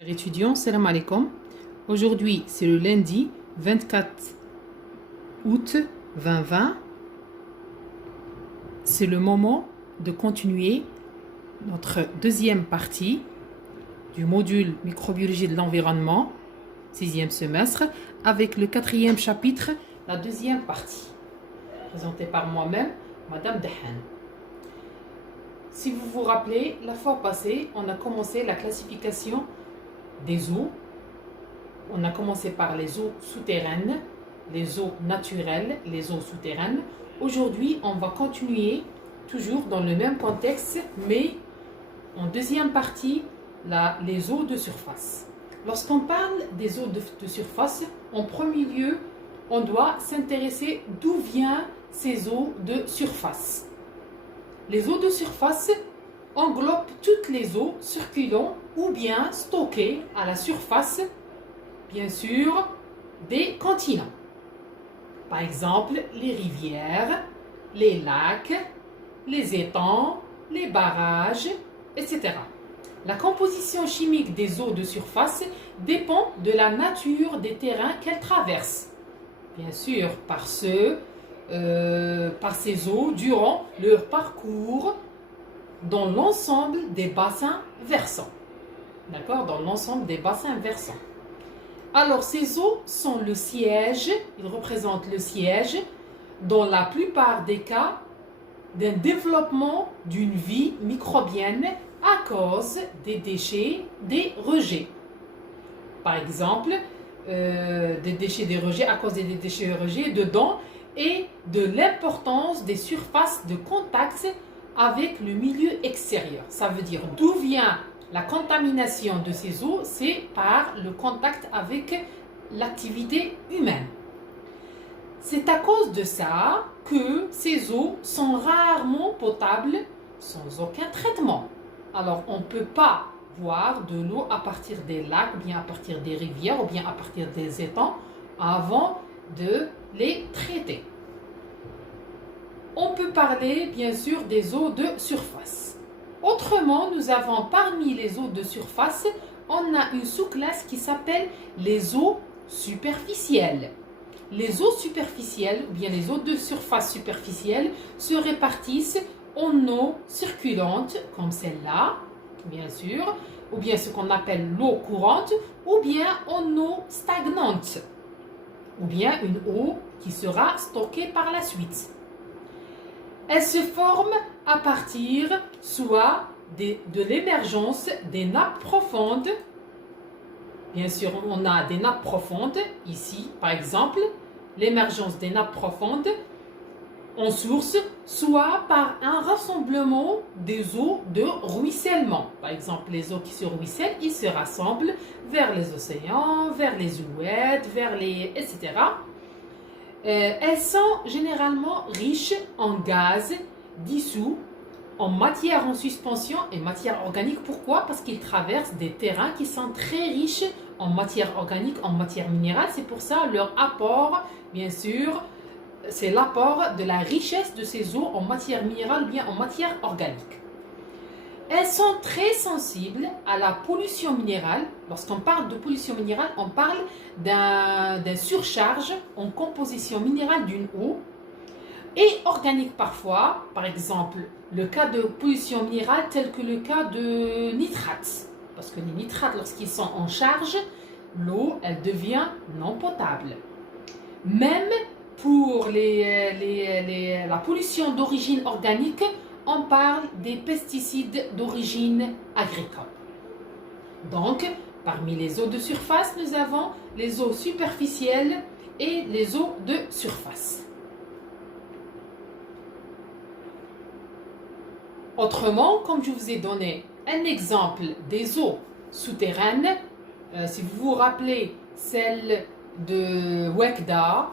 Chers étudiants, salam alaikum. Aujourd'hui, c'est le lundi 24 août 2020. C'est le moment de continuer notre deuxième partie du module microbiologie de l'environnement, 6e semestre, avec le 4e chapitre, la deuxième partie, présentée par moi-même, Madame Dehan. Si vous vous rappelez, la fois passée, on a commencé la classification des eaux. On a commencé par les eaux souterraines, les eaux naturelles, les eaux souterraines. Aujourd'hui, on va continuer toujours dans le même contexte, mais en deuxième partie, les eaux de surface. Lorsqu'on parle des eaux de surface, en premier lieu, on doit s'intéresser d'où viennent ces eaux de surface. Les eaux de surface englobent toutes les eaux circulant ou bien stockées à la surface, bien sûr, des continents. Par exemple, les rivières, les lacs, les étangs, les barrages, etc. La composition chimique des eaux de surface dépend de la nature des terrains qu'elles traversent. Bien sûr, par ces eaux durant leur parcours dans l'ensemble des bassins versants. D'accord? Dans l'ensemble des bassins versants. Alors, ces eaux sont le siège, ils représentent le siège, dans la plupart des cas, d'un développement d'une vie microbienne à cause des déchets, des rejets. Par exemple, des déchets, des rejets, à cause des déchets, des rejets dedans, et de l'importance des surfaces de contact avec le milieu extérieur. Ça veut dire d'où vient la contamination de ces eaux, c'est par le contact avec l'activité humaine. C'est à cause de ça que ces eaux sont rarement potables sans aucun traitement. Alors on ne peut pas boire de l'eau à partir des lacs, ou bien à partir des rivières, ou bien à partir des étangs, avant de les traiter. On peut parler bien sûr des eaux de surface. Autrement, nous avons parmi les eaux de surface, on a une sous-classe qui s'appelle les eaux superficielles. Les eaux superficielles, ou bien les eaux de surface superficielles, se répartissent en eaux circulantes, comme celle-là, bien sûr, ou bien ce qu'on appelle l'eau courante, ou bien en eau stagnante, ou bien une eau qui sera stockée par la suite. Elles se forment à partir soit de l'émergence des nappes profondes. Bien sûr, on a des nappes profondes ici, par exemple, l'émergence des nappes profondes en source, soit par un rassemblement des eaux de ruissellement. Par exemple, les eaux qui se ruissellent, ils se rassemblent vers les océans, vers les oueds, etc. Elles sont généralement riches en gaz dissous, en matière en suspension et matière organique. Pourquoi? Parce qu'ils traversent des terrains qui sont très riches en matière organique, en matière minérale. C'est pour ça leur apport, bien sûr, c'est l'apport de la richesse de ces eaux en matière minérale ou bien en matière organique. Elles sont très sensibles à la pollution minérale. Lorsqu'on parle de pollution minérale, on parle d'un surcharge en composition minérale d'une eau et organique parfois. Par exemple, le cas de pollution minérale tel que le cas de nitrates. Parce que les nitrates, lorsqu'ils sont en charge, l'eau, elle devient non potable. Même pour la pollution d'origine organique, on parle des pesticides d'origine agricole. Donc, parmi les eaux de surface, nous avons les eaux superficielles et les eaux de surface. Autrement, comme je vous ai donné un exemple des eaux souterraines, si vous vous rappelez celle de Wekda,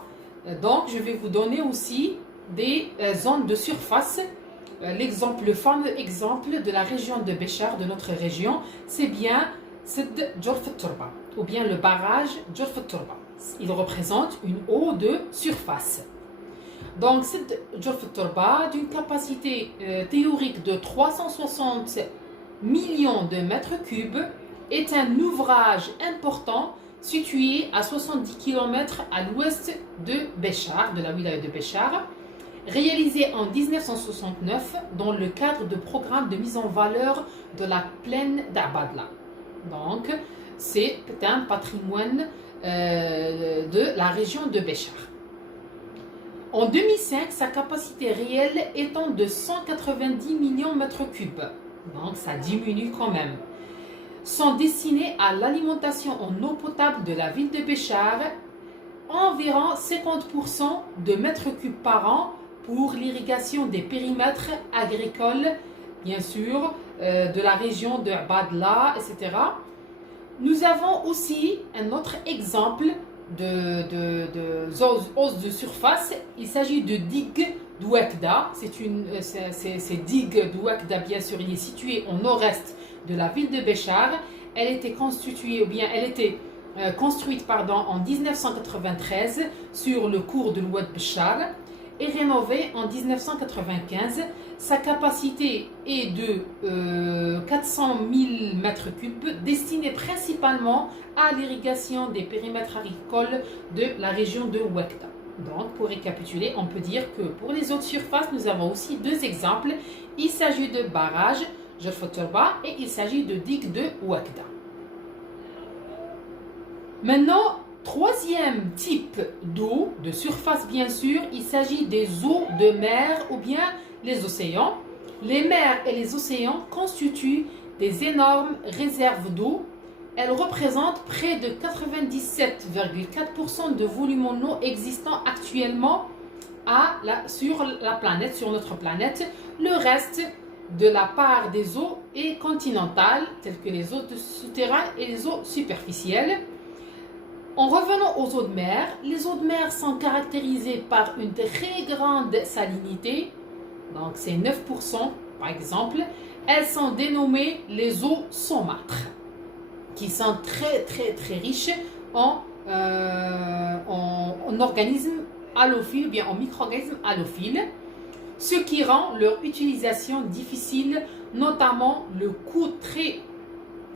donc je vais vous donner aussi des zones de surface. Le fameux exemple de la région de Béchar, de notre région, c'est bien Sid Djorf Turba, ou bien le barrage Djorf Turba. Il représente une eau de surface. Donc, Sid Djorf Turba, d'une capacité théorique de 360 millions de mètres cubes, est un ouvrage important situé à 70 km à l'ouest de Béchar, de la wilaya de Béchar, réalisé en 1969 dans le cadre de programme de mise en valeur de la plaine d'Abadla. Donc, c'est un patrimoine de la région de Béchar. En 2005, sa capacité réelle étant de 190 millions de mètres cubes. Donc, ça diminue quand même. Sont destinés à l'alimentation en eau potable de la ville de Béchar, environ 50% de mètres cubes par an pour l'irrigation des périmètres agricoles, bien sûr, de la région de Badla, etc. Nous avons aussi un autre exemple de hausse de surface. Il s'agit de digue d'Ouekda. C'est digue d'Ouekda, bien sûr, il est situé au nord-est de la ville de Béchar. Elle était construite en 1993 sur le cours de l'Oued Béchar et rénovée en 1995. Sa capacité est de 400 000 mètres cubes, destinée principalement à l'irrigation des périmètres agricoles de la région de Ouekda. Donc, pour récapituler, on peut dire que pour les eaux de surface, nous avons aussi deux exemples. Il s'agit de barrages Jerfoturba et il s'agit de digues de Ouekda. Maintenant, troisième type d'eau de surface, bien sûr, il s'agit des eaux de mer ou bien les océans. Les mers et les océans constituent des énormes réserves d'eau. Elles représentent près de 97,4% de volume en eau existant actuellement sur notre planète. Le reste de la part des eaux est continentale, telles que les eaux souterraines et les eaux superficielles. En revenant aux eaux de mer, les eaux de mer sont caractérisées par une très grande salinité, donc c'est 9% par exemple. Elles sont dénommées les eaux saumâtres, qui sont très riches en organismes halophiles, ou bien en micro-organismes halophiles, ce qui rend leur utilisation difficile, notamment le coût très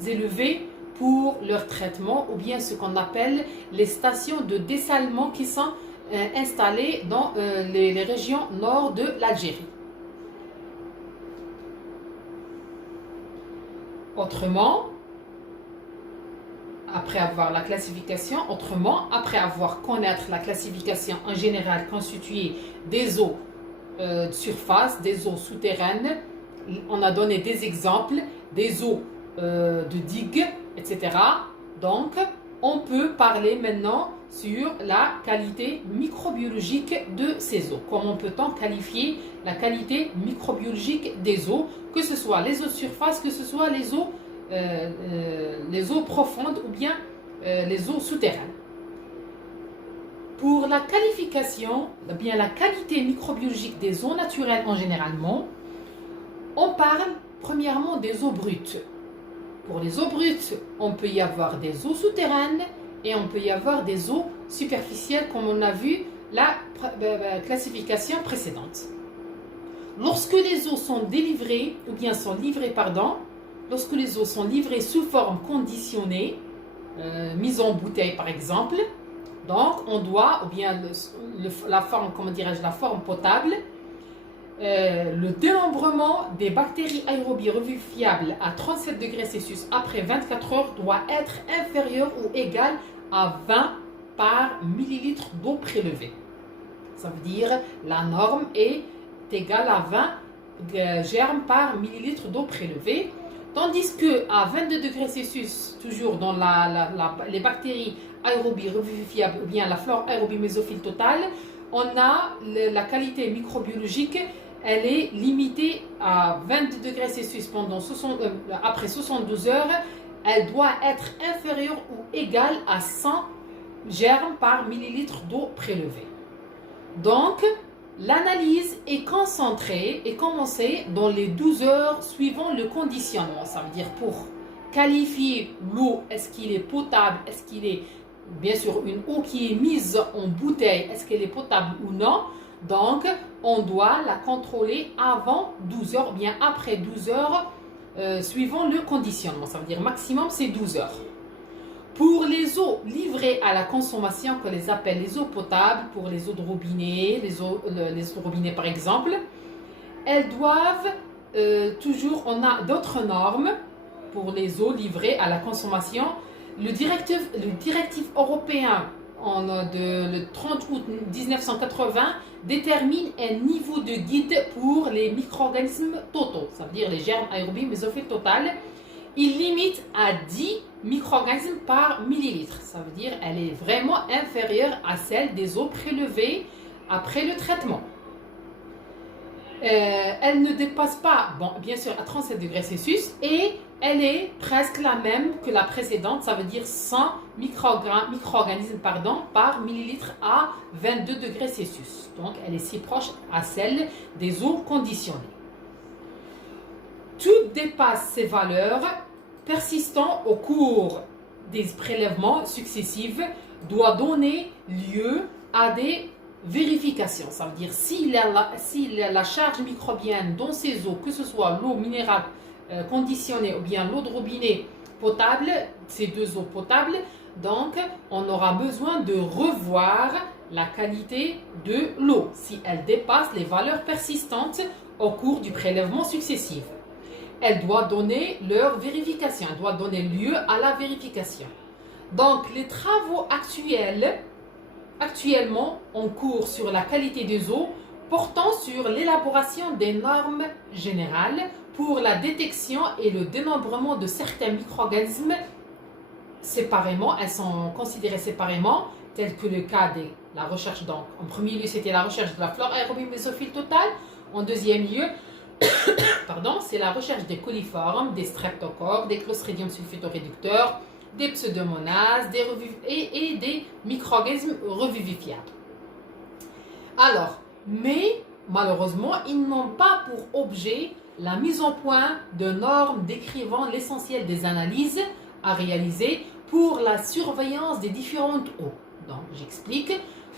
élevé pour leur traitement, ou bien ce qu'on appelle les stations de dessalement qui sont installées dans les régions nord de l'Algérie. Autrement, après avoir connaître la classification en général constituée des eaux de surface, des eaux souterraines, on a donné des exemples, des eaux de digues, etc. Donc, on peut parler maintenant sur la qualité microbiologique de ces eaux. Comment peut-on qualifier la qualité microbiologique des eaux, que ce soit les eaux de surface, que ce soit les eaux profondes ou bien les eaux souterraines. Pour la qualification, bien la qualité microbiologique des eaux naturelles en généralement, on parle premièrement des eaux brutes. Pour les eaux brutes, on peut y avoir des eaux souterraines et on peut y avoir des eaux superficielles, comme on a vu la classification précédente. Lorsque les eaux sont livrées sous forme conditionnée, mise en bouteille par exemple, donc on doit, ou bien la forme potable, le dénombrement des bactéries aérobies revivifiables à 37 degrés Celsius après 24 heures doit être inférieur ou égal à 20 par millilitre d'eau prélevée. Ça veut dire la norme est égale à 20 germes par millilitre d'eau prélevée. Tandis que à 22 degrés Celsius, toujours dans les bactéries aérobies revivifiables ou bien la flore aérobie mésophile totale, on a la qualité microbiologique, elle est limitée à 22 degrés Celsius après 72 heures. Elle doit être inférieure ou égale à 100 germes par millilitre d'eau prélevée. Donc, l'analyse est concentrée et commencée dans les 12 heures suivant le conditionnement. Ça veut dire pour qualifier l'eau, est-ce qu'il est potable, est-ce qu'il est, bien sûr, une eau qui est mise en bouteille, est-ce qu'elle est potable ou non. Donc, on doit la contrôler avant 12 heures, ou bien après 12 heures suivant le conditionnement. Ça veut dire maximum c'est 12 heures. Pour les eaux livrées à la consommation, que les appelle les eaux potables, pour les eaux de robinet, les eaux de robinet par exemple, elles doivent toujours, on a d'autres normes pour les eaux livrées à la consommation. Le directive européen le 30 août 1980 détermine un niveau de guide pour les micro-organismes totaux, ça veut dire les germes aérobies mésophiles totales. Il limite à 10 micro-organismes par millilitre. Ça veut dire qu'elle est vraiment inférieure à celle des eaux prélevées après le traitement. Elle ne dépasse pas, bon, bien sûr, à 37 degrés Celsius et elle est presque la même que la précédente. Ça veut dire 100 micro-organismes par millilitre à 22 degrés Celsius. Donc, elle est si proche à celle des eaux conditionnées. Tout dépasse ces valeurs persistant au cours des prélèvements successifs doit donner lieu à des vérifications. Ça veut dire si la charge microbienne dans ces eaux, que ce soit l'eau minérale conditionnée ou bien l'eau de robinet potable, ces deux eaux potables, donc on aura besoin de revoir la qualité de l'eau si elle dépasse les valeurs persistantes au cours du prélèvement successif. Elle doit donner leur vérification, elle doit donner lieu à la vérification. Donc, les travaux actuellement en cours sur la qualité des eaux portant sur l'élaboration des normes générales pour la détection et le dénombrement de certains micro-organismes séparément, elles sont considérées séparément, telles que le cas de la recherche. Donc, en premier lieu, c'était la recherche de la flore aérobie mésophile totale. En deuxième lieu, c'est la recherche des coliformes, des streptocoques, des clostridium sulfitoréducteurs, des pseudomonas et des micro-organismes revivifiables. Alors, mais malheureusement, ils n'ont pas pour objet la mise au point de normes décrivant l'essentiel des analyses à réaliser pour la surveillance des différentes eaux. Donc, j'explique.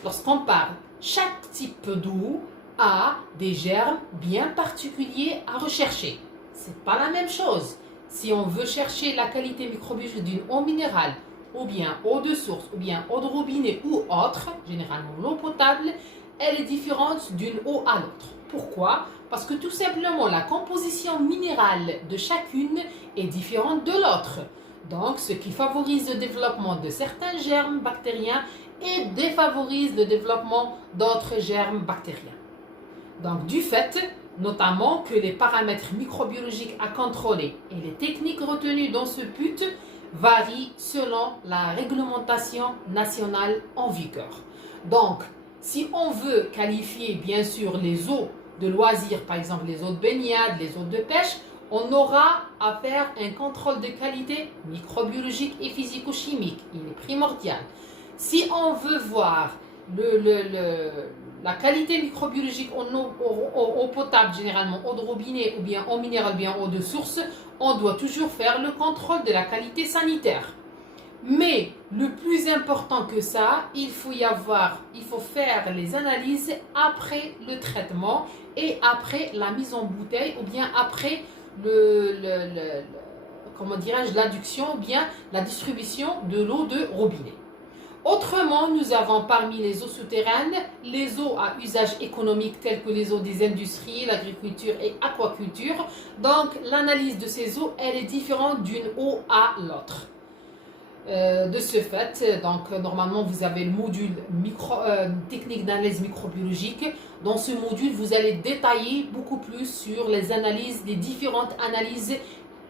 Lorsqu'on parle, chaque type d'eau a des germes bien particuliers à rechercher. C'est pas la même chose. Si on veut chercher la qualité microbiologique d'une eau minérale, ou bien eau de source, ou bien eau de robinet ou autre, généralement l'eau potable, elle est différente d'une eau à l'autre. Pourquoi? Parce que tout simplement la composition minérale de chacune est différente de l'autre. Donc, ce qui favorise le développement de certains germes bactériens et défavorise le développement d'autres germes bactériens. Donc, du fait, notamment que les paramètres microbiologiques à contrôler et les techniques retenues dans ce but varient selon la réglementation nationale en vigueur. Donc, si on veut qualifier bien sûr les eaux de loisirs, par exemple les eaux de baignade, les eaux de pêche, on aura à faire un contrôle de qualité microbiologique et physico-chimique. Il est primordial. Si on veut voir la qualité microbiologique en eau potable, généralement eau de robinet ou bien eau minérale ou bien eau de source, on doit toujours faire le contrôle de la qualité sanitaire. Mais le plus important que ça, il faut faire les analyses après le traitement et après la mise en bouteille ou bien après l'adduction ou bien la distribution de l'eau de robinet. Autrement, nous avons parmi les eaux souterraines, les eaux à usage économique telles que les eaux des industries, l'agriculture et aquaculture. Donc, l'analyse de ces eaux, elle est différente d'une eau à l'autre. De ce fait, donc normalement vous avez le module technique d'analyse microbiologique. Dans ce module, vous allez détailler beaucoup plus sur les différentes analyses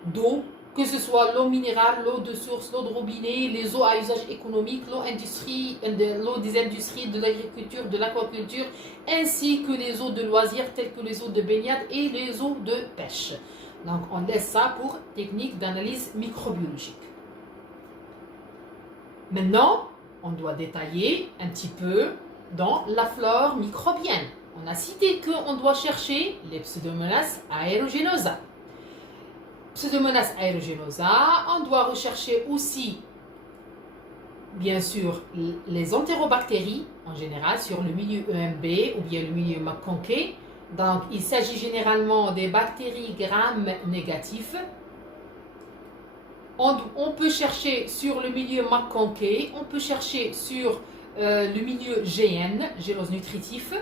d'eau, que ce soit l'eau minérale, l'eau de source, l'eau de robinet, les eaux à usage économique, l'eau des industries, de l'agriculture, de l'aquaculture, ainsi que les eaux de loisirs telles que les eaux de baignade et les eaux de pêche. Donc on laisse ça pour technique d'analyse microbiologique. Maintenant, on doit détailler un petit peu dans la flore microbienne. On a cité qu'on doit chercher les Pseudomonas aeruginosa. Pseudomonas aeruginosa, on doit rechercher aussi, bien sûr, les entérobactéries en général sur le milieu EMB ou bien le milieu McConkey, Donc, il s'agit généralement des bactéries gram négatifs. On peut chercher sur le milieu McConkey, on peut chercher sur le milieu GN, gélose nutritif,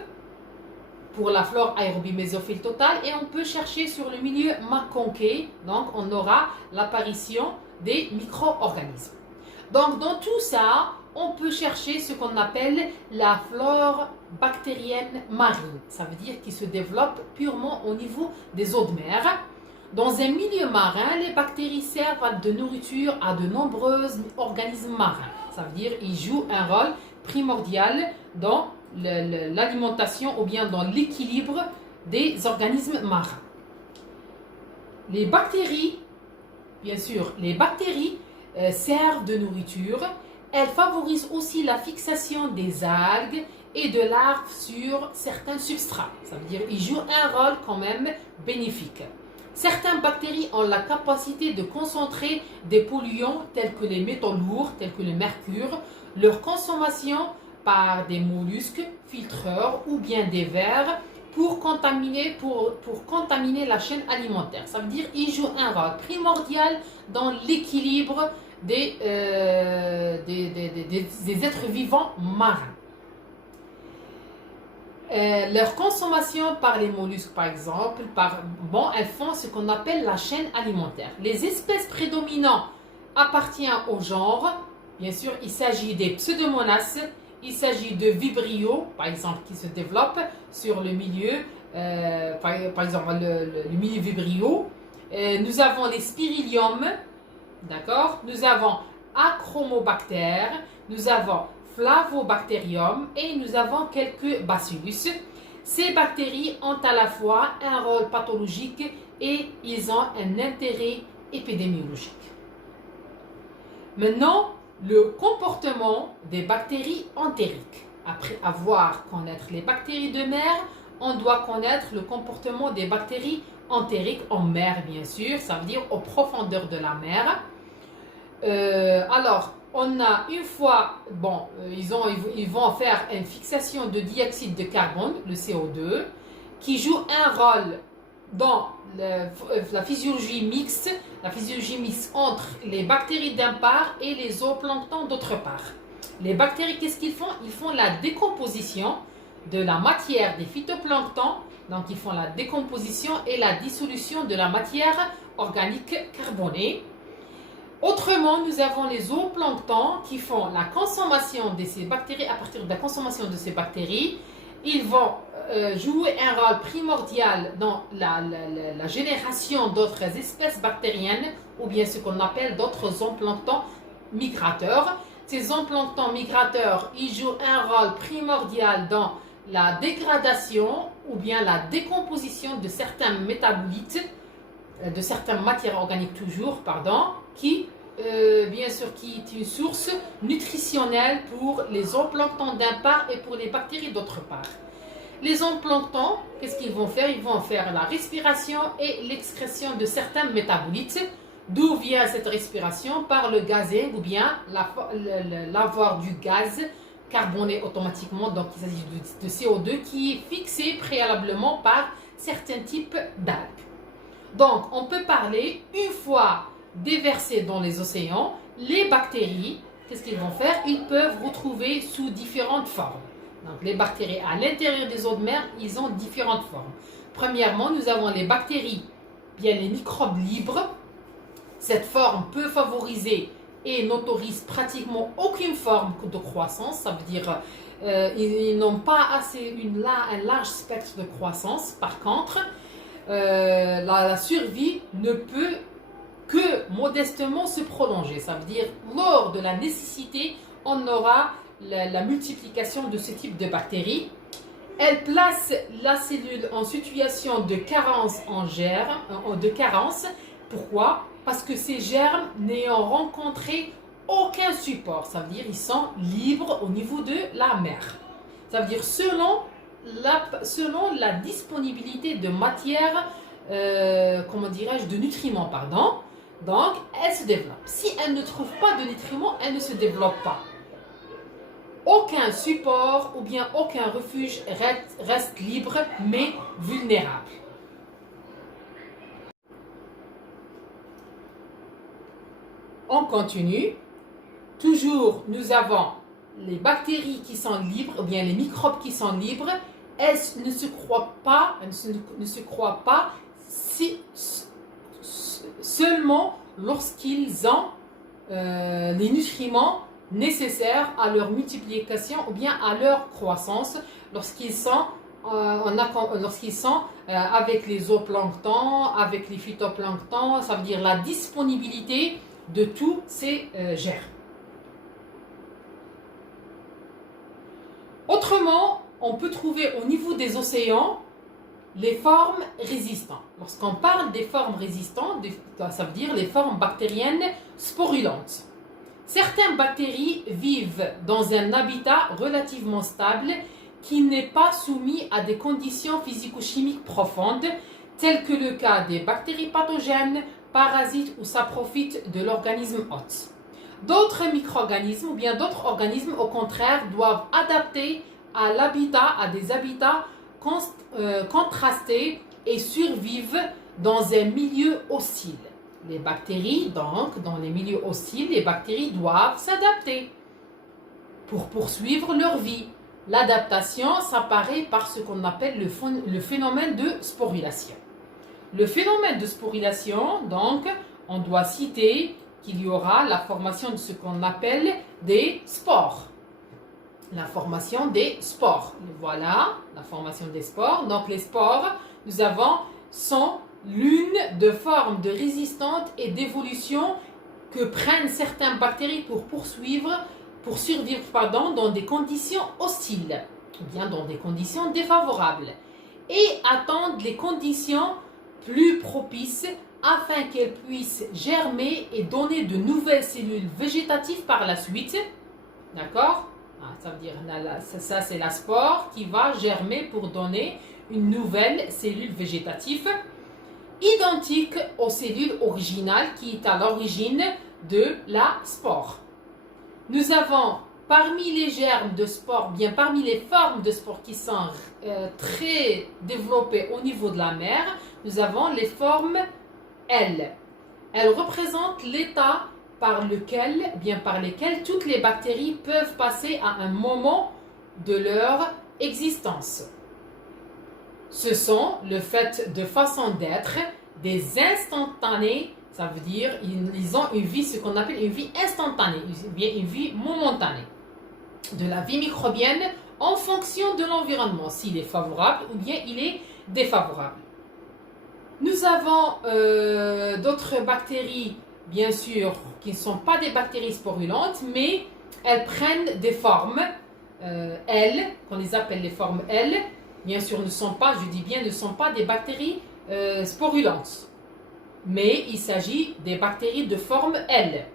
pour la flore aérobie mésophile totale, et on peut chercher sur le milieu McConkey, donc on aura l'apparition des micro-organismes. Donc, dans tout ça, on peut chercher ce qu'on appelle la flore bactérienne marine. Ça veut dire qu'il se développe purement au niveau des eaux de mer. Dans un milieu marin, les bactéries servent de nourriture à de nombreux organismes marins. Ça veut dire qu'ils jouent un rôle primordial dans l'alimentation ou bien dans l'équilibre des organismes marins. Les bactéries, bien sûr, les bactéries servent de nourriture. Elles favorisent aussi la fixation des algues et de larves sur certains substrats. Ça veut dire qu'ils jouent un rôle quand même bénéfique. Certaines bactéries ont la capacité de concentrer des polluants tels que les métaux lourds, tels que le mercure. Leur consommation par des mollusques, filtreurs ou bien des vers pour contaminer la chaîne alimentaire. Ça veut dire qu'ils jouent un rôle primordial dans l'équilibre des êtres vivants marins. Leur consommation par les mollusques, par exemple, elles font ce qu'on appelle la chaîne alimentaire. Les espèces prédominantes appartiennent au genre. Bien sûr, il s'agit des Pseudomonas, il s'agit de Vibrio, par exemple, qui se développent sur le milieu, par exemple, le milieu Vibrio. Nous avons les Spirilium, d'accord? Nous avons Achromobacter, nous avons Flavobacterium et nous avons quelques Bacillus. Ces bactéries ont à la fois un rôle pathologique et ils ont un intérêt épidémiologique. Maintenant, le comportement des bactéries entériques. Après avoir connaître les bactéries de mer, on doit connaître le comportement des bactéries entériques en mer, bien sûr, ça veut dire aux profondeurs de la mer. Alors, on a une fois, ils vont faire une fixation de dioxyde de carbone, le CO2, qui joue un rôle dans la physiologie mixte entre les bactéries d'un part et les zooplanctons d'autre part. Les bactéries, qu'est-ce qu'ils font? Ils font la décomposition de la matière des phytoplanctons, donc ils font la décomposition et la dissolution de la matière organique carbonée. Autrement, nous avons les zooplanctons qui font la consommation de ces bactéries. À partir de la consommation de ces bactéries, ils vont jouer un rôle primordial dans la génération d'autres espèces bactériennes ou bien ce qu'on appelle d'autres zooplanctons migrateurs. Ces zooplanctons migrateurs, ils jouent un rôle primordial dans la dégradation ou bien la décomposition de certains métabolites, de certaines matières organiques qui bien sûr qui est une source nutritionnelle pour les zooplanctons d'un part et pour les bactéries d'autre part. Les zooplanctons, qu'est-ce qu'ils vont faire? Ils vont faire la respiration et l'excrétion de certains métabolites. D'où vient cette respiration? Par le gazing ou bien l'avoir du gaz carboné automatiquement. Donc il s'agit de CO2 qui est fixé préalablement par certains types d'algues. Donc on peut parler, une fois déversées dans les océans, les bactéries, qu'est-ce qu'ils vont faire? Ils peuvent retrouver sous différentes formes. Donc les bactéries à l'intérieur des eaux de mer, ils ont différentes formes. Premièrement, nous avons les bactéries, bien les microbes libres. Cette forme peut favoriser et n'autorise pratiquement aucune forme de croissance. Ça veut dire ils n'ont pas un large spectre de croissance. Par contre, la survie ne peut que modestement se prolonger. Ça veut dire lors de la nécessité, on aura la multiplication de ce type de bactéries. Elle place la cellule en situation de carence en germes, Pourquoi? Parce que ces germes n'ayant rencontré aucun support. Ça veut dire qu'ils sont libres au niveau de la mer. Ça veut dire selon la disponibilité de matière, de nutriments, pardon. Donc, elle se développe. Si elle ne trouve pas de nutriments, elle ne se développe pas. aucun support ou bien aucun refuge reste libre mais vulnérable. On continue. Toujours, nous avons les bactéries qui sont libres, ou bien les microbes qui sont libres. Elles ne se croient pas seulement lorsqu'ils ont les nutriments nécessaires à leur multiplication ou bien à leur croissance, lorsqu'ils sont avec les zooplanctons, avec les phytoplanctons, ça veut dire la disponibilité de tous ces germes. Autrement, on peut trouver au niveau des océans les formes résistantes. Lorsqu'on parle des formes résistantes, ça veut dire les formes bactériennes sporulentes. Certaines bactéries vivent dans un habitat relativement stable qui n'est pas soumis à des conditions physico-chimiques profondes, telles que le cas des bactéries pathogènes, parasites ou saprophytes de l'organisme hôte. D'autres micro-organismes ou bien d'autres organismes, au contraire, doivent adapter à des habitats contrastés et survivent dans un milieu hostile. Les bactéries, donc, dans les milieux hostiles, les bactéries doivent s'adapter pour poursuivre leur vie. L'adaptation s'apparaît par ce qu'on appelle le phénomène de sporulation. Le phénomène de sporulation, donc, on doit citer qu'il y aura la formation de ce qu'on appelle des spores. La formation des spores. Voilà, la formation des spores. Donc, les spores, sont l'une de formes de résistance et d'évolution que prennent certaines bactéries pour survivre dans des conditions hostiles, ou bien dans des conditions défavorables, et attendent les conditions plus propices afin qu'elles puissent germer et donner de nouvelles cellules végétatives par la suite. D'accord? Ça veut dire, ça c'est la spore qui va germer pour donner une nouvelle cellule végétative identique aux cellules originales qui est à l'origine de la spore. Nous avons parmi les germes de spore, bien parmi les formes de spore qui sont très développées au niveau de la mer, nous avons les formes L. Elles représentent l'état par lesquels toutes les bactéries peuvent passer à un moment de leur existence. Ce sont le fait de façon d'être des instantanés, ça veut dire ils ont une vie, ce qu'on appelle une vie instantanée, bien une vie momentanée de la vie microbienne en fonction de l'environnement, s'il est favorable ou bien il est défavorable. Nous avons d'autres bactéries, bien sûr, qui ne sont pas des bactéries sporulentes, mais elles prennent des formes L, qu'on les appelle les formes L. Bien sûr, ne sont pas des bactéries sporulentes, mais il s'agit des bactéries de forme L.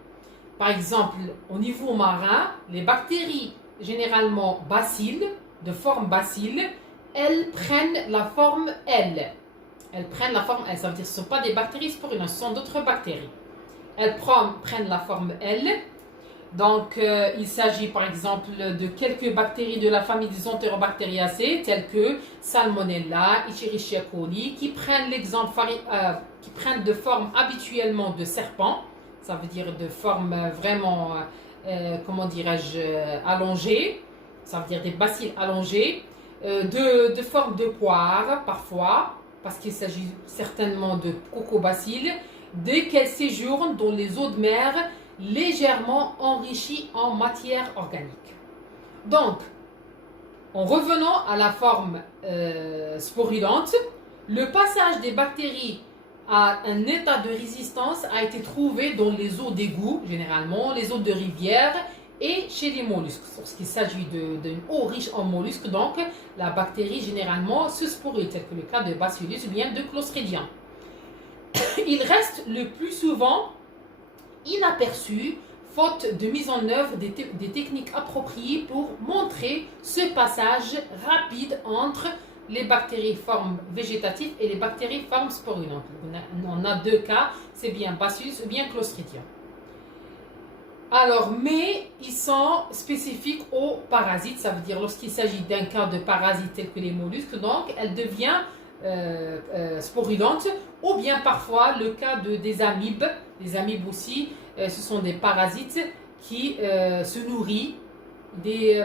Par exemple, au niveau marin, les bactéries généralement bacilles, de forme bacille, elles prennent la forme L. Elles prennent la forme L, ça veut dire que ce ne sont pas des bactéries sporulentes, ce sont d'autres bactéries. Elles prennent la forme L. Donc, il s'agit par exemple de quelques bactéries de la famille des Enterobacteriaceae, telles que Salmonella, Escherichia coli, qui prennent de forme habituellement de serpent, ça veut dire de forme vraiment, allongée, ça veut dire des bacilles allongés, de forme de poire parfois, parce qu'il s'agit certainement de cocobacilles, dès qu'elles séjournent dans les eaux de mer légèrement enrichies en matière organique. Donc, en revenant à la forme sporulente, le passage des bactéries à un état de résistance a été trouvé dans les eaux d'égout, généralement, les eaux de rivière et chez les mollusques. Lorsqu'il s'agit d'une eau riche en mollusques, donc la bactérie généralement se sporule, tel que le cas de Bacillus ou bien de Clostridium. Il reste le plus souvent inaperçu, faute de mise en œuvre des techniques appropriées pour montrer ce passage rapide entre les bactéries formes végétatives et les bactéries formes sporulentes. On a deux cas, c'est bien Bacillus ou bien Clostridium. Alors, mais ils sont spécifiques aux parasites, ça veut dire lorsqu'il s'agit d'un cas de parasites tels que les mollusques, donc elle devient sporulente, ou bien parfois le cas des amibes. Les amibes aussi, ce sont des parasites qui se nourrissent les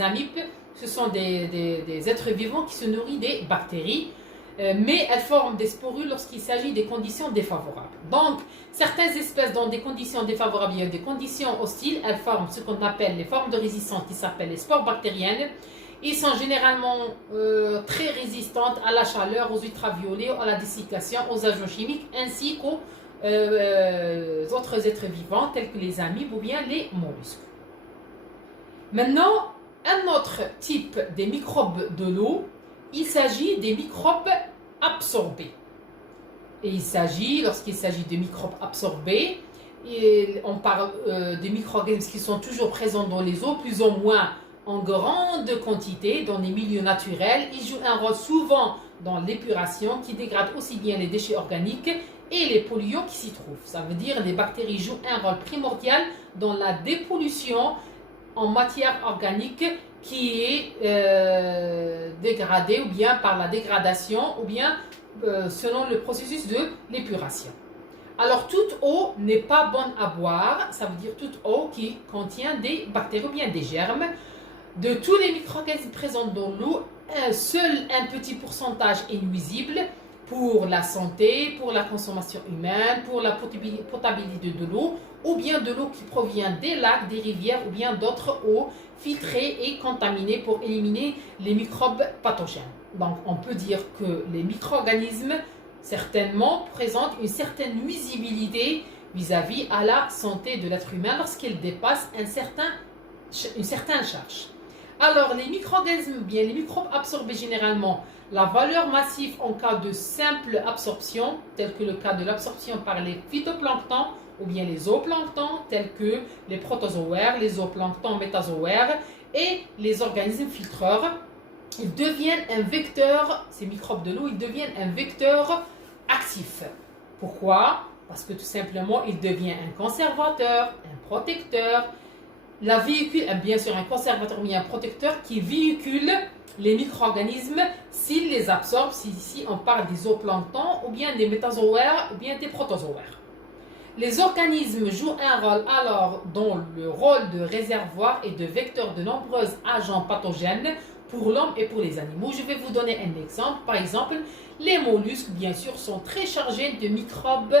amibes, ce sont des êtres vivants qui se nourrissent des bactéries. Mais elles forment des sporules lorsqu'il s'agit des conditions défavorables. Donc, certaines espèces dans des conditions défavorables, il y a des conditions hostiles, elles forment ce qu'on appelle les formes de résistance qui s'appellent les spores bactériennes. Ils sont généralement très résistantes à la chaleur, aux ultraviolets, à la dessiccation, aux agents chimiques, ainsi qu'aux autres êtres vivants tels que les amibes ou bien les mollusques. Maintenant, un autre type des microbes de l'eau, il s'agit des microbes absorbés. Et lorsqu'il s'agit de microbes absorbés, on parle des micro-organismes qui sont toujours présents dans les eaux, plus ou moins en grande quantité, dans les milieux naturels. Ils jouent un rôle souvent dans l'épuration, qui dégrade aussi bien les déchets organiques et les polluants qui s'y trouvent. Ça veut dire que les bactéries jouent un rôle primordial dans la dépollution en matière organique qui est dégradée ou bien par la dégradation ou bien selon le processus de l'épuration. Alors toute eau n'est pas bonne à boire, ça veut dire toute eau qui contient des bactéries ou bien des germes. De tous les micro-organismes présents dans l'eau, seul un petit pourcentage est nuisible pour la santé, pour la consommation humaine, pour la potabilité de l'eau, ou bien de l'eau qui provient des lacs, des rivières, ou bien d'autres eaux filtrées et contaminées pour éliminer les microbes pathogènes. Donc on peut dire que les micro-organismes certainement présentent une certaine nuisibilité vis-à-vis à la santé de l'être humain lorsqu'ils dépassent une certaine charge. Alors les micro-organismes, bien les microbes absorbés généralement, la valeur massive en cas de simple absorption, tel que le cas de l'absorption par les phytoplanctons ou bien les zooplanctons, tels que les protozoaires, les zooplanctons métazoaires et les organismes filtreurs, ils deviennent un vecteur, ces microbes de l'eau, ils deviennent un vecteur actif. Pourquoi? Parce que tout simplement, il devient un conservateur, un protecteur. Bien sûr, un conservateur ou un protecteur qui véhicule les micro-organismes s'il les absorbe, si ici on parle des zooplanctons ou bien des métazoaires ou bien des protozoaires. Les organismes jouent un rôle alors dans le rôle de réservoir et de vecteur de nombreux agents pathogènes pour l'homme et pour les animaux. Je vais vous donner un exemple. Par exemple, les mollusques, bien sûr, sont très chargés de microbes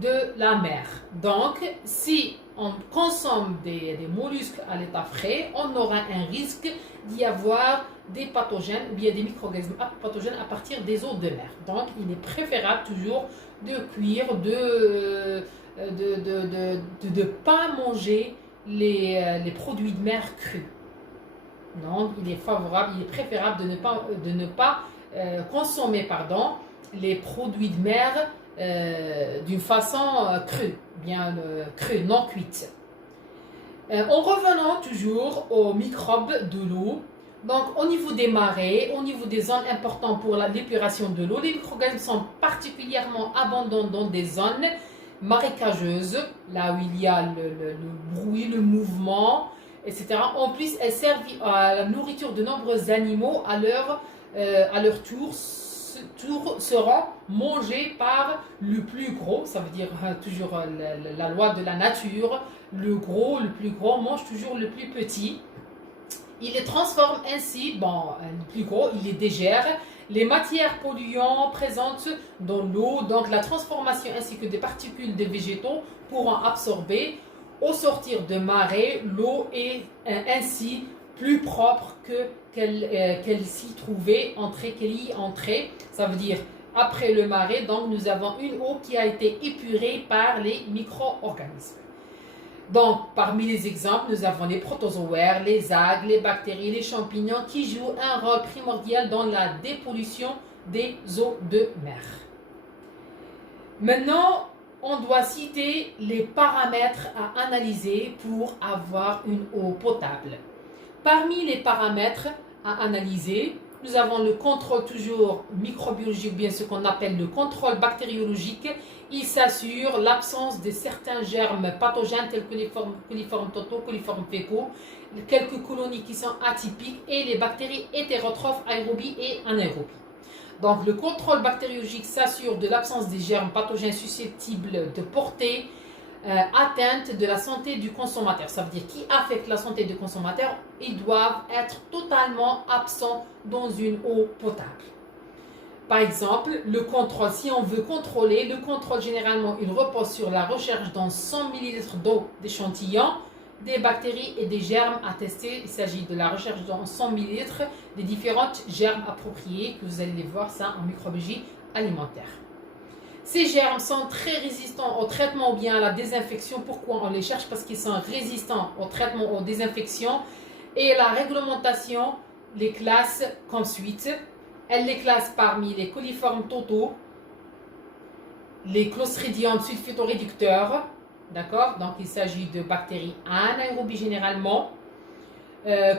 de la mer. Donc, si on consomme des mollusques à l'état frais, on aura un risque d'y avoir des pathogènes ou bien des micro-organismes pathogènes à partir des eaux de mer. Donc, il est préférable toujours de cuire, de ne pas manger les produits de mer crus. Donc, il est préférable de ne pas consommer les produits de mer d'une façon crue, non cuite. En revenant toujours aux microbes de l'eau, donc au niveau des marais, au niveau des zones importantes pour l'épuration de l'eau, les micro-organismes sont particulièrement abondants dans des zones marécageuses, là où il y a le bruit, le mouvement, etc. En plus, elles servent à la nourriture de nombreux animaux à leur tour seront mangés par le plus gros, ça veut dire toujours la loi de la nature, le plus gros mange toujours le plus petit. Il les transforme ainsi, le plus gros, il les dégère. Les matières polluantes présentes dans l'eau, donc la transformation ainsi que des particules de végétaux pourront absorber. Au sortir de marée, l'eau est ainsi plus propre qu'elle s'y trouvait, qu'elle y entrait. Ça veut dire, après le marais, donc nous avons une eau qui a été épurée par les micro-organismes. Donc, parmi les exemples, nous avons les protozoaires, les algues, les bactéries, les champignons qui jouent un rôle primordial dans la dépollution des eaux de mer. Maintenant, on doit citer les paramètres à analyser pour avoir une eau potable. Parmi les paramètres à analyser Nous avons le contrôle toujours microbiologique, bien ce qu'on appelle le contrôle bactériologique. Il s'assure l'absence de certains germes pathogènes tels que les coliformes totaux, coliformes fécaux, quelques colonies qui sont atypiques et les bactéries hétérotrophes aérobies et anaérobies. Donc le contrôle bactériologique s'assure de l'absence des germes pathogènes susceptibles de porter atteinte de la santé du consommateur. Ça veut dire qui affecte la santé du consommateur, ils doivent être totalement absents dans une eau potable. Par exemple, le contrôle, si on veut contrôler, le contrôle généralement il repose sur la recherche dans 100 ml d'eau d'échantillon des bactéries et des germes à tester. Il s'agit de la recherche dans 100 ml des différentes germes appropriés que vous allez les voir ça en microbiologie alimentaire. Ces germes sont très résistants au traitement ou bien à la désinfection. Pourquoi on les cherche? Parce qu'ils sont résistants au traitement, aux désinfections. Et la réglementation les classe comme suite. Elle les classe parmi les coliformes totaux, les Clostridium sulfitoréducteurs, d'accord? Donc il s'agit de bactéries anaérobies généralement,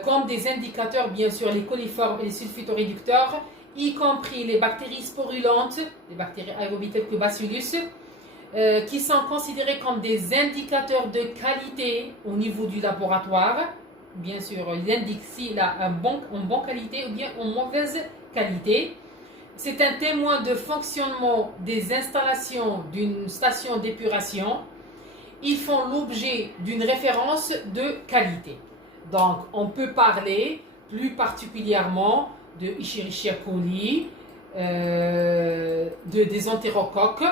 comme des indicateurs, bien sûr, les coliformes et les sulfitoréducteurs, y compris les bactéries sporulentes, les bactéries aérobies telles que Bacillus, qui sont considérées comme des indicateurs de qualité au niveau du laboratoire. Bien sûr, il indique s'il a en bonne qualité ou bien en mauvaise qualité. C'est un témoin de fonctionnement des installations d'une station d'épuration. Ils font l'objet d'une référence de qualité. Donc, on peut parler plus particulièrement de Escherichia coli, des entérocoques.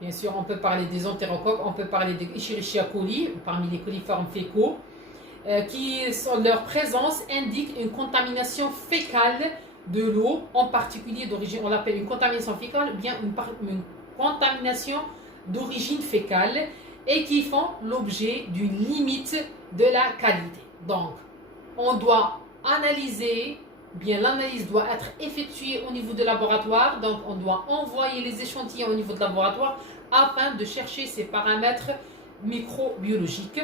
Bien sûr, on peut parler des entérocoques, on peut parler de Escherichia coli parmi les coliformes fécaux, qui, leur présence indique une contamination fécale de l'eau, en particulier d'origine, on l'appelle une contamination fécale, ou bien une contamination d'origine fécale, et qui font l'objet d'une limite de la qualité. Donc, on doit analyser, bien l'analyse doit être effectuée au niveau du laboratoire, donc on doit envoyer les échantillons au niveau du laboratoire afin de chercher ces paramètres microbiologiques.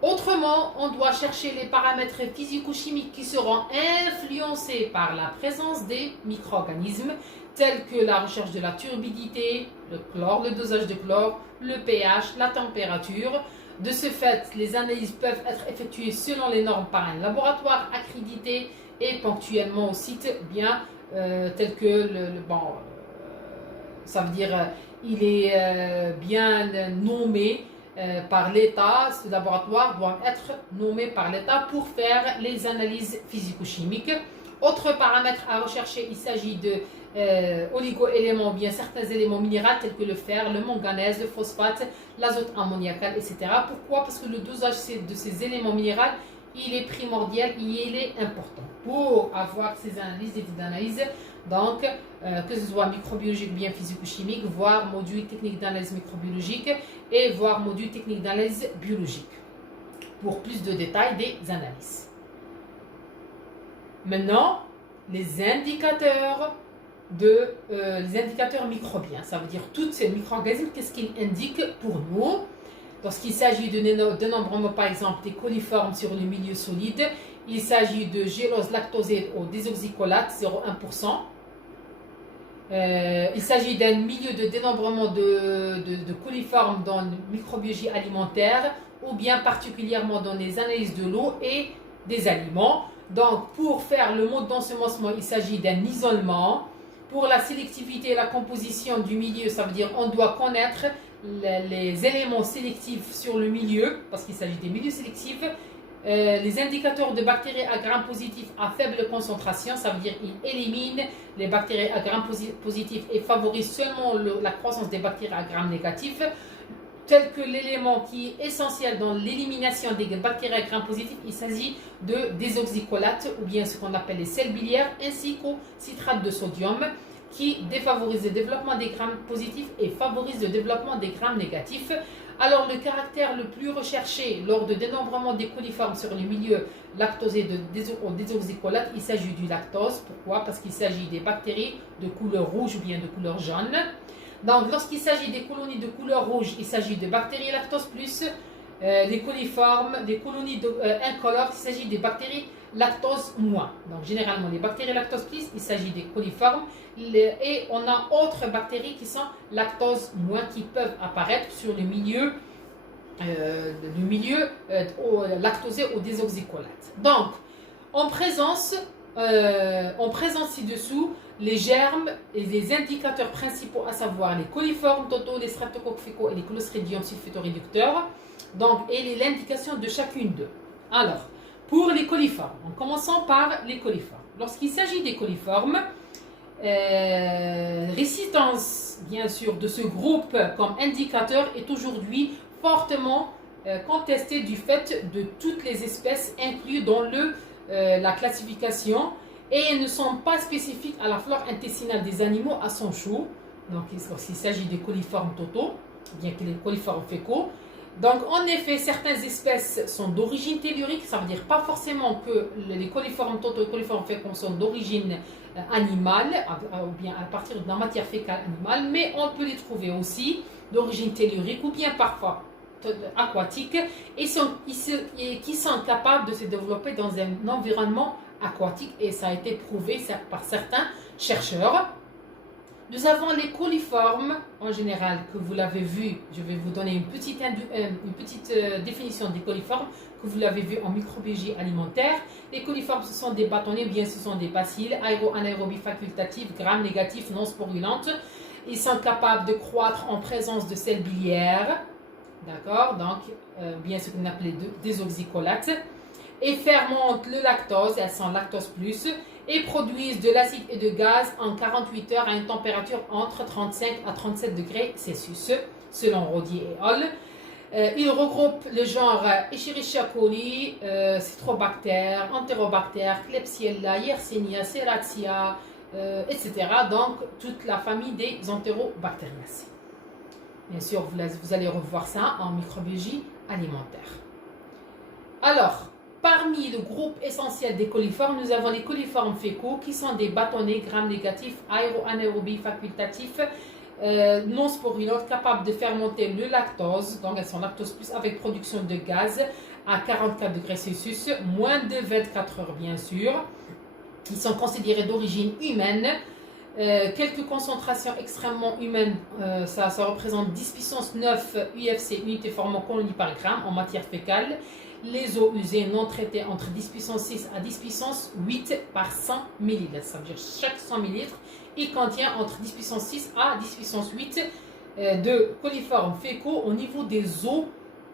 Autrement, on doit chercher les paramètres physico-chimiques qui seront influencés par la présence des micro-organismes, tels que la recherche de la turbidité, le chlore, le dosage de chlore, le pH, la température. De ce fait, les analyses peuvent être effectuées selon les normes par un laboratoire accrédité et ponctuellement au site bien tel que ça veut dire il est bien nommé par l'État. Ce laboratoire doit être nommé par l'État pour faire les analyses physico-chimiques. Autres paramètres à rechercher, il s'agit de oligo-éléments, bien certains éléments minéraux tels que le fer, le manganèse, le phosphate, l'azote ammoniacal, etc. Pourquoi? Parce que le dosage de ces éléments minéraux, il est primordial et il est important pour avoir ces analyses, des d'analyse. Donc, que ce soit microbiologique, bien physico-chimique, voire module technique d'analyse microbiologique et voire module technique d'analyse biologique pour plus de détails des analyses. Maintenant, les indicateurs microbiens, ça veut dire tous ces micro-organismes, qu'est-ce qu'ils indiquent pour nous? Lorsqu'il s'agit de dénombrement, par exemple, des coliformes sur le milieu solide, il s'agit de gélose lactosée au désoxycholate 0,1%. Il s'agit d'un milieu de dénombrement de coliformes dans la microbiologie alimentaire ou bien particulièrement dans les analyses de l'eau et des aliments. Donc, pour faire le mode d'ensemencement, il s'agit d'un isolement. Pour la sélectivité et la composition du milieu, ça veut dire on doit connaître les éléments sélectifs sur le milieu, parce qu'il s'agit des milieux sélectifs. Les indicateurs de bactéries à gram positif à faible concentration, ça veut dire qu'ils éliminent les bactéries à gram positif et favorisent seulement la croissance des bactéries à gram négatif, tel que l'élément qui est essentiel dans l'élimination des bactéries à gram positif, il s'agit de désoxycholate ou bien ce qu'on appelle les sels biliaires ainsi qu'au citrate de sodium qui défavorise le développement des grammes positifs et favorise le développement des grammes négatifs. Alors, le caractère le plus recherché lors de dénombrement des coliformes sur les milieux lactosés au désoxycholate, il s'agit du lactose. Pourquoi? Parce qu'il s'agit des bactéries de couleur rouge ou bien de couleur jaune. Donc, lorsqu'il s'agit des colonies de couleur rouge, il s'agit de bactéries lactose plus. Les coliformes, des colonies incolores, il s'agit des bactéries lactose moins. Donc généralement les bactéries lactose plus, il s'agit des coliformes. Et on a autres bactéries qui sont lactose moins qui peuvent apparaître sur le milieu lactosé ou désoxycholate. Donc on présente ci-dessous les germes et les indicateurs principaux, à savoir les coliformes totaux, les streptocoques fécaux et les clostridium sulfatoréducteurs. Donc, et l'indication de chacune d'eux. Alors, pour les coliformes, en commençant par les coliformes. Lorsqu'il s'agit des coliformes, résidence bien sûr de ce groupe comme indicateur est aujourd'hui fortement contestée du fait de toutes les espèces incluses dans la classification et ne sont pas spécifiques à la flore intestinale des animaux à son chaud. Donc, lorsqu'il s'agit des coliformes totaux, bien que les coliformes fécaux. Donc, en effet, certaines espèces sont d'origine tellurique, ça veut dire pas forcément que les coliformes totaux et les coliformes fécaux sont d'origine animale, ou bien à partir de la matière fécale animale, mais on peut les trouver aussi d'origine tellurique ou bien parfois aquatique et qui sont capables de se développer dans un environnement aquatique et ça a été prouvé par certains chercheurs. Nous avons les coliformes en général que vous l'avez vu, je vais vous donner une petite définition des coliformes que vous l'avez vu en microbiologie alimentaire. Les coliformes ce sont des bâtonnets, bien ce sont des bacilles, anaérobies facultatives, gram négatifs, non sporulantes. Ils sont capables de croître en présence de sels biliaires, d'accord, donc bien ce qu'on appelait des oxycolates, et fermentent le lactose, elles sont lactose plus, et produisent de l'acide et de gaz en 48 heures à une température entre 35 à 37 degrés Celsius, selon Rodier et Hall. Ils regroupent le genre Escherichia coli, Citrobacter, Enterobacter, Klebsiella, Yersinia, Serratia, etc. Donc, toute la famille des Enterobacteriacées. Bien sûr, vous allez revoir ça en microbiologie alimentaire. Alors, parmi le groupe essentiel des coliformes, nous avons les coliformes fécaux qui sont des bâtonnets gram négatifs, anaérobies facultatifs, non sporulantes, capables de fermenter le lactose. Donc elles sont lactose plus avec production de gaz à 44 degrés Celsius, moins de 24 heures bien sûr. Ils sont considérés d'origine humaine. Quelques concentrations extrêmement humaines, ça représente 10 puissance 9 UFC, unité formant colonie par gramme en matière fécale. Les eaux usées non traitées entre 10 puissance 6 à 10 puissance 8 par 100 ml. Ça veut dire chaque 100 ml, il contient entre 10 puissance 6 à 10 puissance 8 de coliformes fécaux au niveau des eaux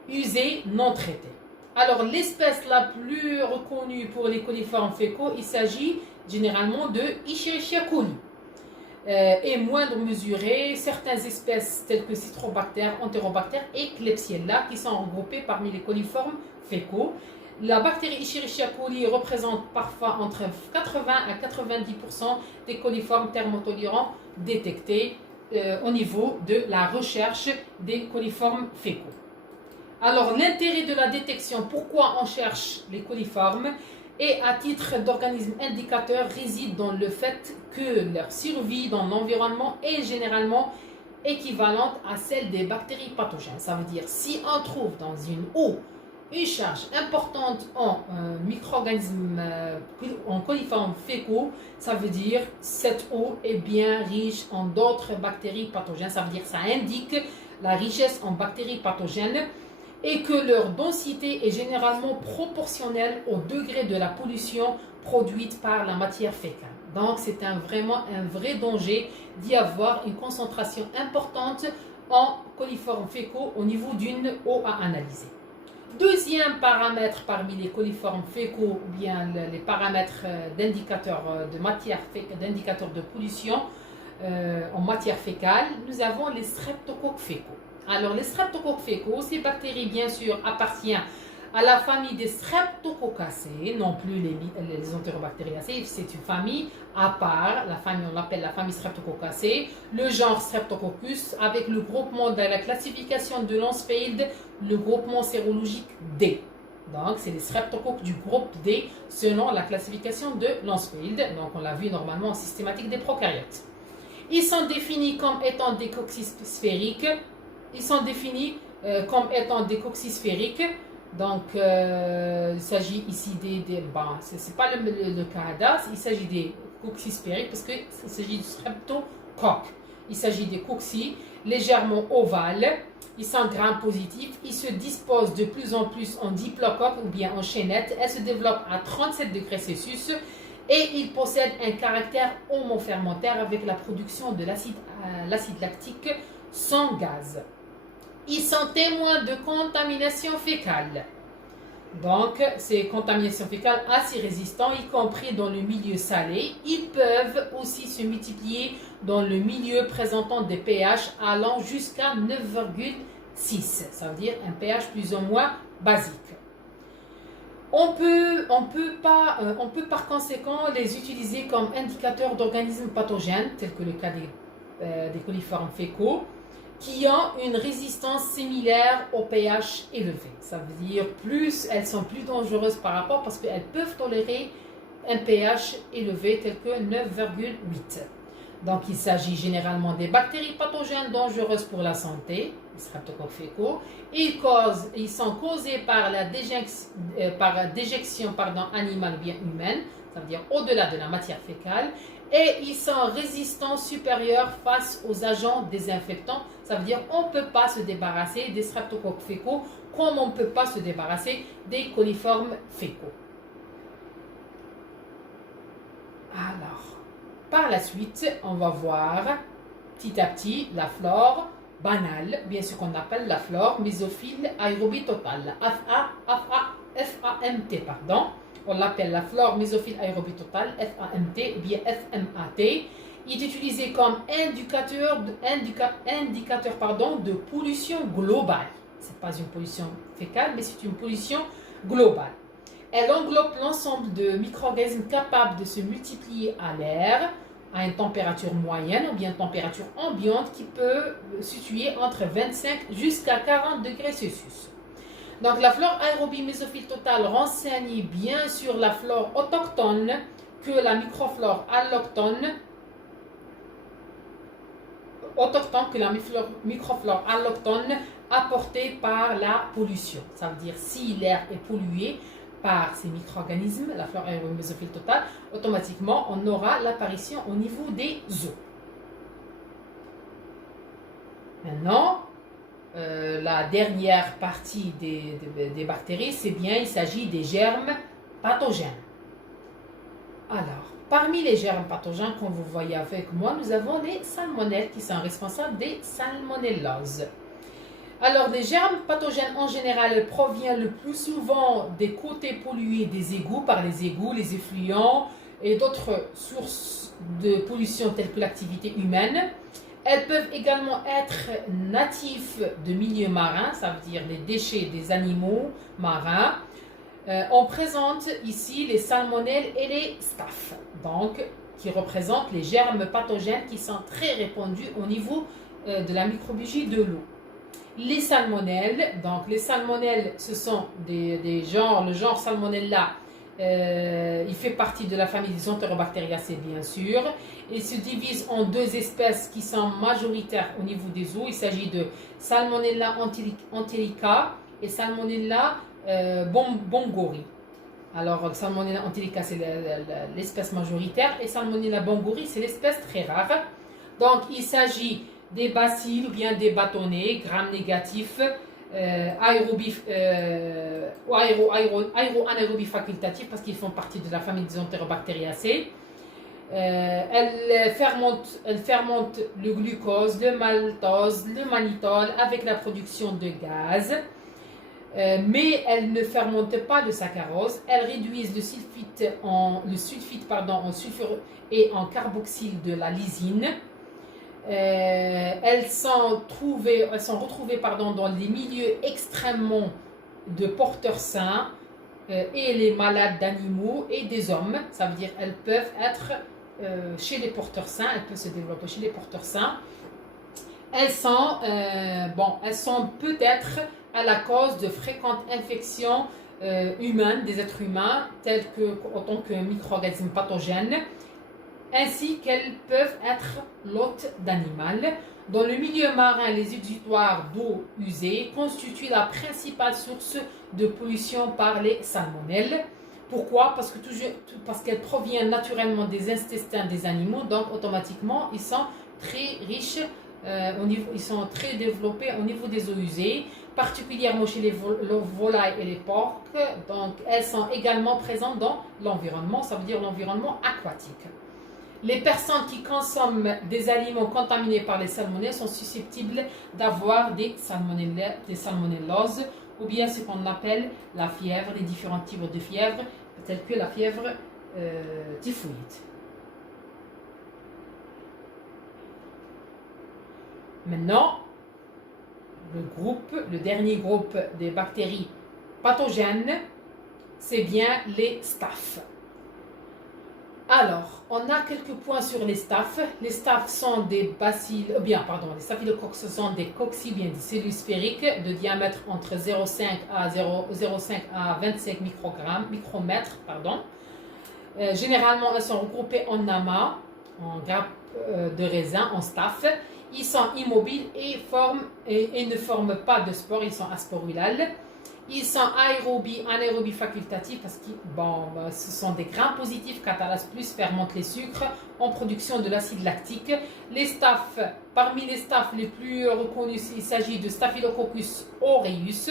usées non traitées. Alors, l'espèce la plus reconnue pour les coliformes fécaux, il s'agit généralement de Escherichia coli. Et moindre mesurée, certaines espèces telles que Citrobacter, Enterobacter et Klebsiella qui sont regroupées parmi les coliformes fécaux. La bactérie Escherichia coli représente parfois entre 80 à 90% des coliformes thermotolérants détectés au niveau de la recherche des coliformes fécaux. Alors l'intérêt de la détection, pourquoi on cherche les coliformes et à titre d'organisme indicateur réside dans le fait que leur survie dans l'environnement est généralement équivalente à celle des bactéries pathogènes. Ça veut dire si on trouve dans une eau une charge importante en micro-organismes, en coliformes fécaux, ça veut dire cette eau est bien riche en d'autres bactéries pathogènes. Ça veut dire ça indique la richesse en bactéries pathogènes et que leur densité est généralement proportionnelle au degré de la pollution produite par la matière fécale. Donc c'est vraiment un vrai danger d'y avoir une concentration importante en coliformes fécaux au niveau d'une eau à analyser. Deuxième paramètre parmi les coliformes fécaux, ou bien les paramètres d'indicateurs de matière d'indicateurs de pollution en matière fécale, nous avons les streptocoques fécaux. Alors les streptocoques fécaux, ces bactéries bien sûr appartiennent à la famille des Streptococcaceae, non plus les Enterobacteriaceae, c'est une famille à part, on l'appelle la famille Streptococcaceae, le genre Streptococcus avec le groupement de la classification de Landsfeld, le groupement sérologique D. Donc c'est les streptocoques du groupe D selon la classification de Landsfeld, donc on l'a vu normalement en systématique des prokaryotes. Ils sont définis comme étant des coccis sphériques. Donc, il s'agit ici bon, c'est pas le Cahada, il s'agit des coccyspériques parce qu'il s'agit du streptocoque. Il s'agit des cocci légèrement ovales, ils sont gram positifs, ils se disposent de plus en plus en diplocoque ou bien en chaînette, elles se développent à 37 degrés Celsius et ils possèdent un caractère homofermentaire avec la production de l'acide lactique sans gaz. Ils sont témoins de contamination fécale. Donc, ces contaminations fécales assez résistantes, y compris dans le milieu salé, ils peuvent aussi se multiplier dans le milieu présentant des pH allant jusqu'à 9,6. Ça veut dire un pH plus ou moins basique. On peut par conséquent les utiliser comme indicateurs d'organismes pathogènes, tels que le cas des coliformes fécaux, qui ont une résistance similaire au pH élevé. Ça veut dire elles sont plus dangereuses par rapport parce qu'elles peuvent tolérer un pH élevé tel que 9,8. Donc il s'agit généralement des bactéries pathogènes dangereuses pour la santé, les streptocoques fécaux. Ils sont causés par la déjection animale ou bien humaine, ça veut dire au-delà de la matière fécale. Et ils sont résistants supérieurs face aux agents désinfectants. Ça veut dire qu'on ne peut pas se débarrasser des streptocoques fécaux comme on ne peut pas se débarrasser des coliformes fécaux. Alors, par la suite, on va voir petit à petit la flore banale, bien sûr qu'on appelle la flore mésophile aérobie totale, FAMT, pardon. On l'appelle la flore mésophile aérobie totale, FAMT ou bien FMAT. Il est utilisé comme indicateur de pollution globale. Ce n'est pas une pollution fécale, mais c'est une pollution globale. Elle englobe l'ensemble de micro-organismes capables de se multiplier à l'air à une température moyenne ou bien température ambiante qui peut se situer entre 25 jusqu'à 40 degrés Celsius. Donc la flore aérobie mésophile totale renseigne bien sur la flore autochtone que la microflore alloctone apportée par la pollution. Ça veut dire si l'air est pollué par ces micro-organismes, la flore aérobie mésophile totale, automatiquement on aura l'apparition au niveau des eaux. Maintenant, la dernière partie des bactéries, c'est bien, il s'agit des germes pathogènes. Alors, parmi les germes pathogènes, comme vous voyez avec moi, nous avons les salmonelles qui sont responsables des salmonelloses. Alors, les germes pathogènes en général proviennent le plus souvent des côtés pollués des égouts, par les égouts, les effluents et d'autres sources de pollution telles que l'activité humaine. Elles peuvent également être natifs de milieux marins, ça veut dire des déchets des animaux marins. On présente ici les salmonelles et les staphes, donc qui représentent les germes pathogènes qui sont très répandus au niveau de la microbiologie de l'eau. Les salmonelles, ce sont des genres, le genre Salmonella. Il fait partie de la famille des Enterobacteriaceae, bien sûr. Il se divise en deux espèces qui sont majoritaires au niveau des eaux. Il s'agit de Salmonella enterica et Salmonella bongori. Alors, Salmonella enterica, c'est l'espèce majoritaire et Salmonella bongori, c'est l'espèce très rare. Donc, il s'agit des bacilles ou bien des bâtonnets gram-négatifs, aéro-anaérobies facultatifs parce qu'ils font partie de la famille des Enterobacteriaceae. Elles fermentent le glucose, le maltose, le mannitol avec la production de gaz. Mais elles ne fermentent pas le saccharose. Elles réduisent le sulfite en sulfure et en carboxyle de la lysine. Elles sont retrouvées dans les milieux extrêmement de porteurs sains et les malades d'animaux et des hommes. Ça veut dire elles peuvent être chez les porteurs sains, elles peuvent se développer chez les porteurs sains. Elles sont peut-être à la cause de fréquentes infections humaines des êtres humains, telles que en tant que micro-organismes pathogènes. ainsi qu'elles peuvent être l'hôte d'animal. Dans le milieu marin, les exutoires d'eau usée constituent la principale source de pollution par les salmonelles. Pourquoi? Parce qu'elles proviennent naturellement des intestins des animaux, donc automatiquement ils sont très riches, ils sont très développés au niveau des eaux usées, particulièrement chez les volailles et les porcs. Donc elles sont également présentes dans l'environnement, ça veut dire l'environnement aquatique. Les personnes qui consomment des aliments contaminés par les salmonelles sont susceptibles d'avoir des salmonelloses, ou bien ce qu'on appelle la fièvre, les différents types de fièvre, tels que la fièvre typhoïde. Maintenant, le dernier groupe des bactéries pathogènes, c'est bien les staphes. Alors, on a quelques points sur les staphes. Les staphes sont des bacilles, les staphylocoques sont des cocci, des cellules sphériques de diamètre entre 0,5 à 25 micromètres. Généralement, elles sont regroupées en amas, en grappes de raisin, en staphes. Ils sont immobiles et ne forment pas de spores, ils sont asporulales. Ils sont anaérobies facultatifs parce que ce sont des grains positifs catalysent plus, fermentent les sucres en production de l'acide lactique. Les staphes, parmi les staphes les plus reconnus, il s'agit de Staphylococcus aureus,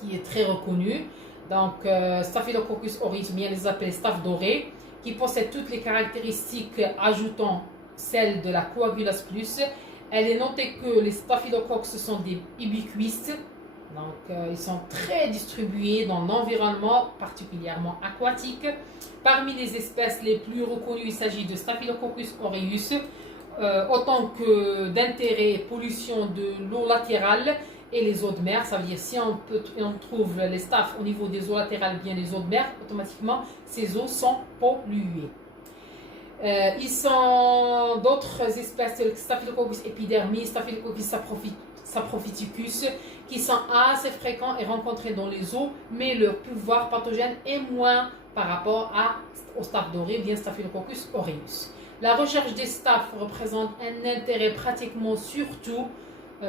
qui est très reconnu. Donc, Staphylococcus aureus, bien les appelle staphes dorées, qui possède toutes les caractéristiques ajoutant celles de la coagulase plus. Elle est notée que les staphylocoques sont des ubiquistes. Donc, ils sont très distribués dans l'environnement, particulièrement aquatique. Parmi les espèces les plus reconnues, il s'agit de Staphylococcus aureus, autant que d'intérêt pollution de l'eau latérale et les eaux de mer. Ça veut dire si on trouve les staphes au niveau des eaux latérales, bien les eaux de mer, automatiquement ces eaux sont polluées. Ils sont d'autres espèces, Staphylococcus epidermis, Staphylococcus saprophyticus, qui sont assez fréquents et rencontrés dans les eaux, mais leur pouvoir pathogène est moins par rapport aux staphes dorées, bien Staphylococcus aureus. La recherche des staphes représente un intérêt pratiquement surtout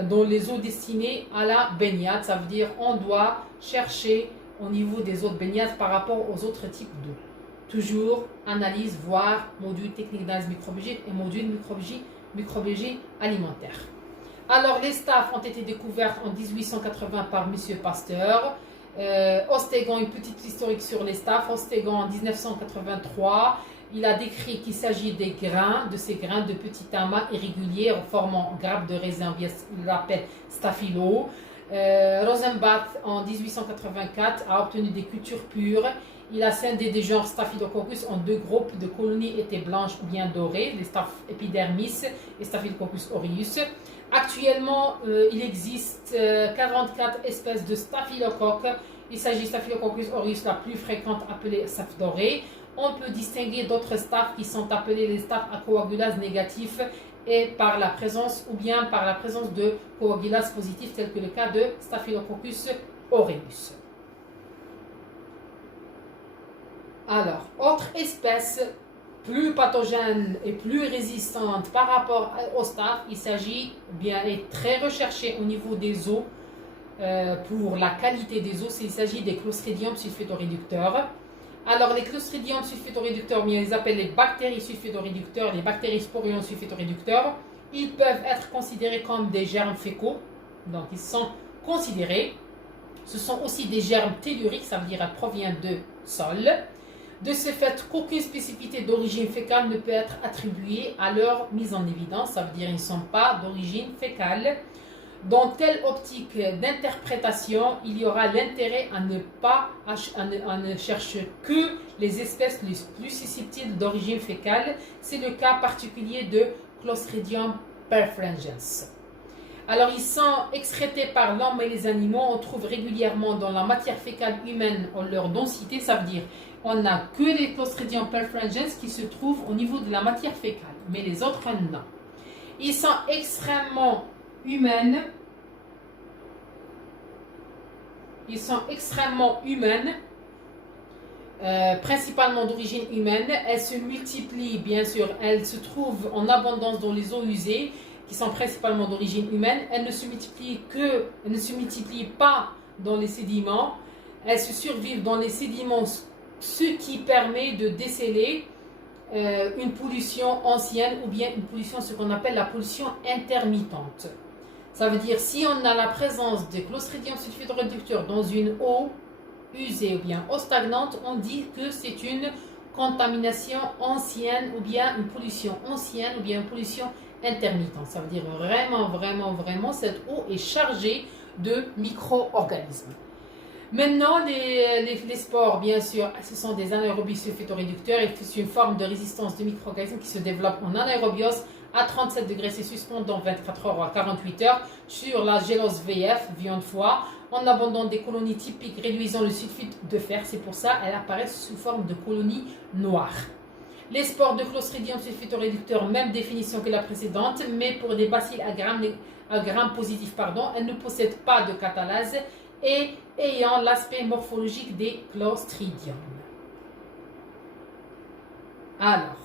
dans les eaux destinées à la baignade. Ça veut dire on doit chercher au niveau des eaux de baignade par rapport aux autres types d'eau. Toujours analyse, voire module technique d'analyse microbiologique et module microbiologie alimentaire. Alors, les staphes ont été découvertes en 1880 par M. Pasteur. Ostégon, une petite historique sur les staphes. Ostégon, en 1983, il a décrit qu'il s'agit des grains, de ces grains de petits amas irréguliers formant grappes de raisin, il l'appelle staphylo. Rosenbach, en 1884, a obtenu des cultures pures. Il a scindé des genres Staphylococcus en deux groupes de colonies étaient blanches ou bien dorées, les Staph epidermis et Staphylococcus aureus. Actuellement, il existe 44 espèces de staphylocoques. Il s'agit de Staphylococcus aureus, la plus fréquente, appelée staph dorée. On peut distinguer d'autres staphes qui sont appelées les staphes à coagulase négatif et par la présence de coagulase positif, tel que le cas de Staphylococcus aureus. Alors, autre espèce plus pathogène et plus résistante par rapport aux staphes, il s'agit et très recherché au niveau des eaux pour la qualité des eaux, il s'agit des Clostridium sulfatoréducteurs. Alors, les Clostridium sulfatoréducteurs, ils les appellent les bactéries sulfatoréducteurs, les bactéries sporions sulfatoréducteurs. Ils peuvent être considérés comme des germes fécaux, donc ils sont considérés. Ce sont aussi des germes telluriques, ça veut dire qu'ils proviennent de sol. De ce fait, qu'aucune spécificité d'origine fécale ne peut être attribuée à leur mise en évidence, ça veut dire qu'ils ne sont pas d'origine fécale. Dans telle optique d'interprétation, il y aura l'intérêt à ne chercher que les espèces les plus susceptibles d'origine fécale. C'est le cas particulier de Clostridium perfringens. Alors, ils sont excrétés par l'homme et les animaux. On trouve régulièrement dans la matière fécale humaine en leur densité. Ça veut dire on n'a que les Clostridium perfringens qui se trouvent au niveau de la matière fécale, mais les autres, non. Ils sont extrêmement humaines. Ils sont extrêmement humaines principalement d'origine humaine. Elles se multiplient, bien sûr, elles se trouvent en abondance dans les eaux usées, qui sont principalement d'origine humaine. Elles ne se multiplient pas dans les sédiments. Elles se survivent dans les sédiments, ce qui permet de déceler une pollution ancienne ou bien une pollution, ce qu'on appelle la pollution intermittente. Ça veut dire si on a la présence de Clostridium sulfide réducteur dans une eau usée ou bien eau stagnante, on dit que c'est une contamination ancienne ou bien une pollution ancienne ou bien une pollution intermittente. Ça veut dire vraiment, cette eau est chargée de micro-organismes. Maintenant, les spores, bien sûr, ce sont des anaérobies sulfitoréducteurs et c'est une forme de résistance de micro-organismes qui se développe en anaérobiose à 37 degrés Celsius pendant 24 heures à 48 heures sur la gélose VF, viande foie, en abondant des colonies typiques réduisant le sulfite de fer. C'est pour ça qu'elles apparaissent sous forme de colonies noires. Les spores de Clostridium sulfitoréducteur, même définition que la précédente, mais pour des bacilles à gram positif, elles ne possèdent pas de catalase et ayant l'aspect morphologique des Clostridium. Alors,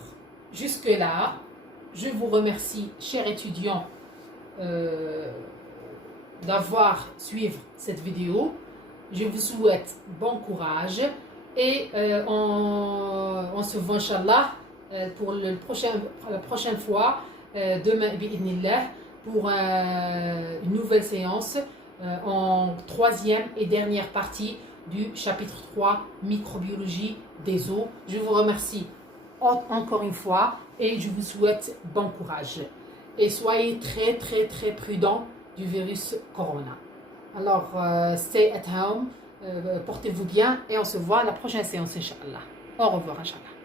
jusque-là, je vous remercie, chers étudiants, d'avoir suivi cette vidéo. Je vous souhaite bon courage et on se voit, Inch'Allah, pour la prochaine fois, demain, bi'idhnillah, pour une nouvelle séance en troisième et dernière partie du chapitre 3, microbiologie des eaux. Je vous remercie encore une fois et je vous souhaite bon courage. Et soyez très prudents du virus Corona. Alors, stay at home, portez-vous bien et on se voit à la prochaine séance, Inch'Allah. Au revoir, Inch'Allah.